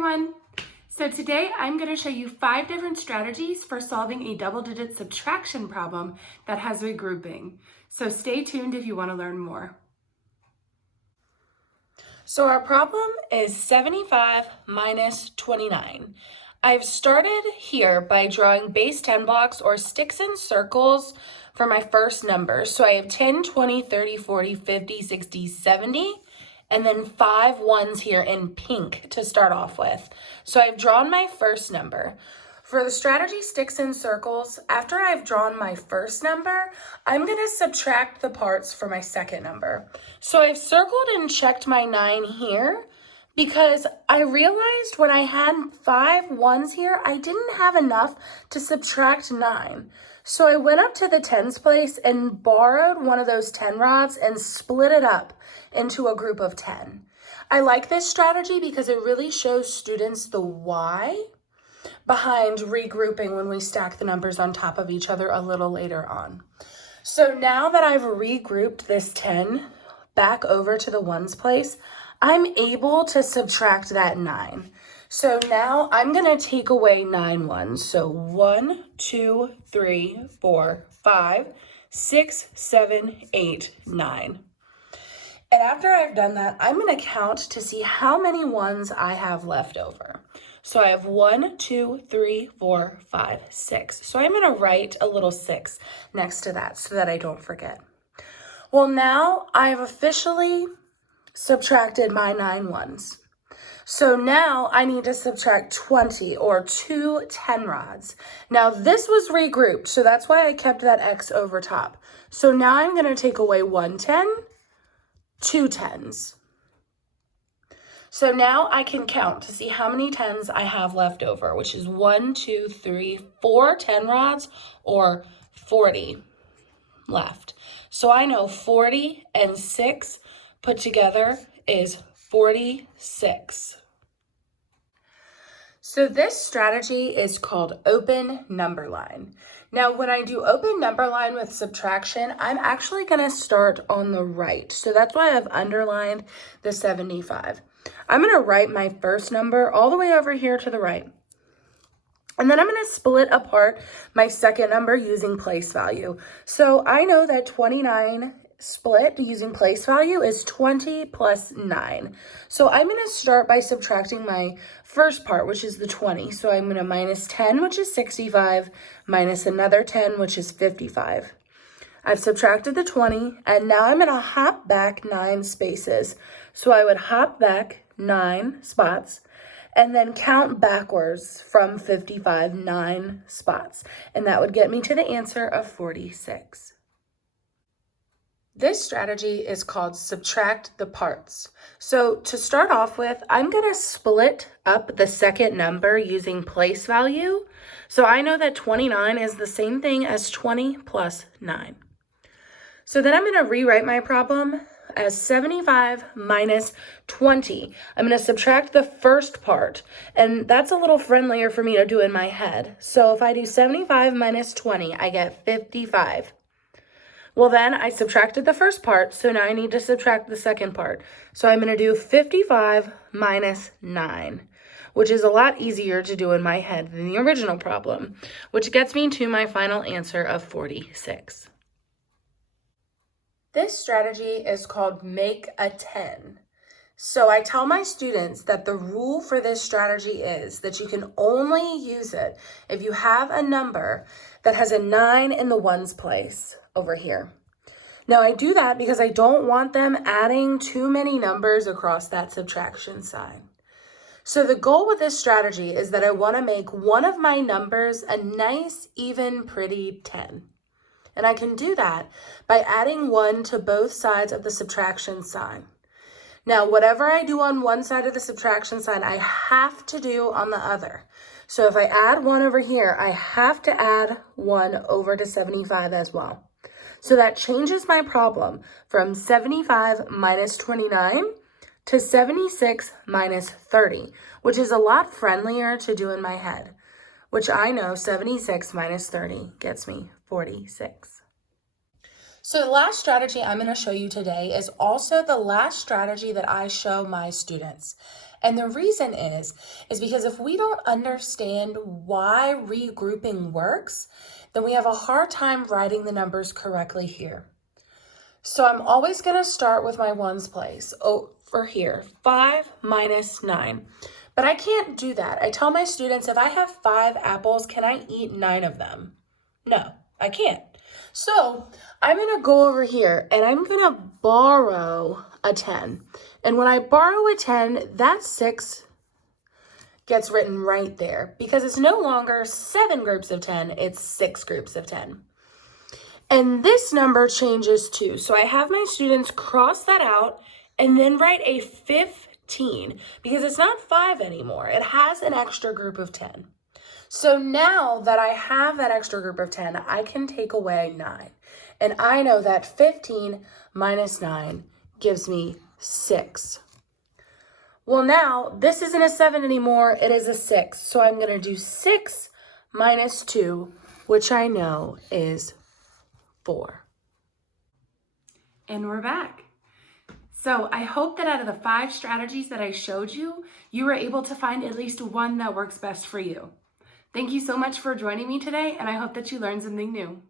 everyone. So today I'm going to show you 5 different strategies for solving a double-digit subtraction problem that has regrouping. So stay tuned if you want to learn more. So our problem is 75 minus 29. I've started here by drawing base 10 blocks or sticks and circles for my first number. So I have 10, 20, 30, 40, 50, 60, 70. And then 5 ones here in pink to start off with. So I've drawn my first number. For the strategy sticks and circles, after I've drawn my first number, I'm going to subtract the parts for my second number. So I've circled and checked my 9 here because I realized when I had 5 ones here, I didn't have enough to subtract 9. So I went up to the tens place and borrowed one of those 10 rods and split it up into a group of 10. I like this strategy because it really shows students the why behind regrouping when we stack the numbers on top of each other a little later on. So now that I've regrouped this 10 back over to the ones place, I'm able to subtract that 9. So now I'm going to take away 9 ones. So 1, 2, 3, 4, 5, 6, 7, 8, 9. And after I've done that, I'm going to count to see how many ones I have left over. So I have 1, 2, 3, 4, 5, 6. So I'm going to write a little 6 next to that so that I don't forget. Well, now I've officially subtracted my 9 ones. So now I need to subtract 20 or 2 10 rods. Now this was regrouped, so that's why I kept that X over top. So now I'm going to take away 1 10, 2 10s. So now I can count to see how many 10s I have left over, which is 1, 2, 3, 4 10 rods or 40 left. So I know 40 and 6 put together is 46. So this strategy is called open number line. Now, when I do open number line with subtraction, I'm actually going to start on the right. So that's why I've underlined the 75. I'm going to write my first number all the way over here to the right. And then I'm going to split apart my second number using place value. So I know that 29 split using place value is 20 plus 9. So I'm going to start by subtracting my first part, which is the 20. So I'm going to minus 10, which is 65, minus another 10, which is 55. I've subtracted the 20, and now I'm going to hop back 9 spaces. So I would hop back 9 spots, and then count backwards from 55, 9 spots. And that would get me to the answer of 46. This strategy is called subtract the parts. So to start off with, I'm going to split up the second number using place value. So I know that 29 is the same thing as 20 plus 9. So then I'm going to rewrite my problem as 75 minus 20. I'm going to subtract the first part, and that's a little friendlier for me to do in my head. So if I do 75 minus 20, I get 55. Well, then I subtracted the first part, so now I need to subtract the second part. So I'm going to do 55 minus 9, which is a lot easier to do in my head than the original problem, which gets me to my final answer of 46. This strategy is called make a 10. So I tell my students that the rule for this strategy is that you can only use it if you have a number that has a 9 in the ones place over here. Now I do that because I don't want them adding too many numbers across that subtraction sign. So the goal with this strategy is that I want to make one of my numbers a nice, even, pretty 10. And I can do that by adding 1 to both sides of the subtraction sign. Now, whatever I do on one side of the subtraction sign, I have to do on the other. So if I add 1 over here, I have to add 1 over to 75 as well. So that changes my problem from 75 minus 29 to 76 minus 30, which is a lot friendlier to do in my head, which I know 76 minus 30 gets me 46. So the last strategy I'm going to show you today is also the last strategy that I show my students. And the reason is because if we don't understand why regrouping works, then we have a hard time writing the numbers correctly here. So I'm always going to start with my ones place over here, 5 minus 9. But I can't do that. I tell my students, if I have 5 apples, can I eat 9 of them? No, I can't. So I'm going to go over here and I'm going to borrow a 10. And when I borrow a 10, that 6 gets written right there because it's no longer 7 groups of 10, it's 6 groups of 10. And this number changes too. So I have my students cross that out and then write a 15 because it's not 5 anymore. It has an extra group of 10. So now that I have that extra group of 10, I can take away 9. And I know that 15 minus 9 gives me 6. Well, now this isn't a 7 anymore, it is a 6. So I'm going to do 6 minus 2, which I know is 4. And we're back. So I hope that out of the 5 strategies that I showed you, you were able to find at least one that works best for you. Thank you so much for joining me today, and I hope that you learned something new.